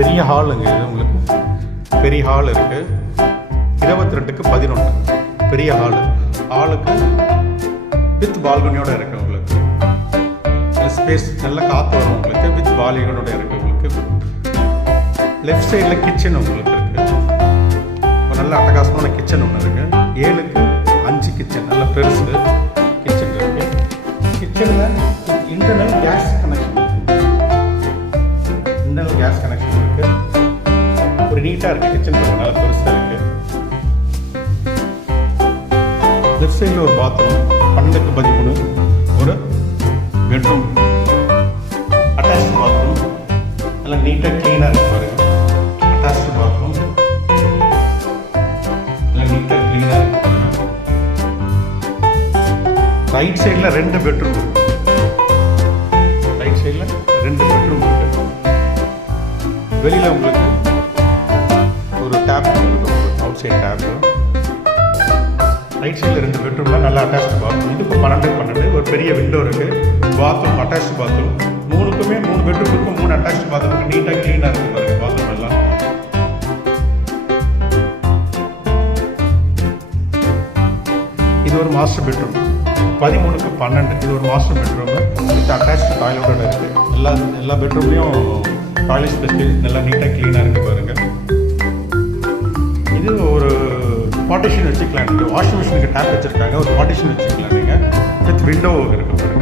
பெரிய ஹாலுங்க இது உங்களுக்கு. பெரிய ஹால் இருக்குது. 22க்கு 11 பெரிய ஹாலுக்கு வித் பால்கனியோடு இருக்குது உங்களுக்கு. ஸ்பேஸ் நல்ல காற்று வரும் உங்களுக்கு. வித் பால்கனியோட இருக்குது உங்களுக்கு. லெஃப்ட் சைடில் கிச்சன் உங்களுக்கு இருக்குது. ஒரு நல்ல அட்டகாசமான கிச்சன் ஒன்று இருக்குது. 7க்கு 5 கிச்சன் நல்ல பெருசு கிச்சன் இருக்குது. கிச்சனில் இன்டர்னல் கேஸ் கனெக்ஷன் இருக்குது. இன்டர்னல் கேஸ் கனெக்ஷன் இருக்குது. ஒரு நீட்டாக இருக்குது கிச்சன், நல்ல பெருசாக இருக்குது. லெஃப்ட் சைடில் ஒரு பாத்ரூம் 12க்கு 13 ஒரு பெட்ரூம் அட்டாச்டு பாத்ரூம் நல்லா நீட்டாக க்ளீனாக இருக்கு பாருங்க. அட்டாச்டு பாத்ரூம் நல்லா நீட்டாக க்ளீனாக இருக்கு. ரைட் சைடில் 2 பெட்ரூம் இருக்கு. ரைட் சைடில் 2 பெட்ரூம் இருக்கு. வெளியில் உங்களுக்கு ஒரு டேப் இருக்கு, அவுட் சைட் டேப்பு. ரைட் சைடில் 2 பெட்ரூமில் நல்லா அட்டாச்டு பாத்ரூம். இது இப்போ 12 ஒரு பெரிய விண்டோ இருக்குது. Bathroom attached bathroom. 3க்குமே 3 பெட்ரூம் இருக்கும். 3 அட்டாச்டு பாத்ரூம் நீட்டாக க்ளீனாக இருக்குது பாருங்க பாத்ரூம் எல்லாம். இது ஒரு மாஸ்டர் பெட்ரூம் 13க்கு 12. இது ஒரு மாஸ்டர் பெட்ரூம் வித் அட்டாச்டு டாய்லெட்டோட இருக்குது. எல்லா பெட்ரூம்லேயும் டாய்லெட் ஃபெசிலிட்டி நல்லா நீட்டாக க்ளீனாக இருக்குது பாருங்கள். இது ஒரு பார்ட்டிஷன் வச்சுக்கலாம். நீங்கள் வாஷிங் மிஷினுக்கு டேப் வச்சுருக்காங்க. ஒரு பார்ட்டிஷன் வச்சுக்கலாம் நீங்கள். வித் விண்டோ இருக்குது பாருங்கள்.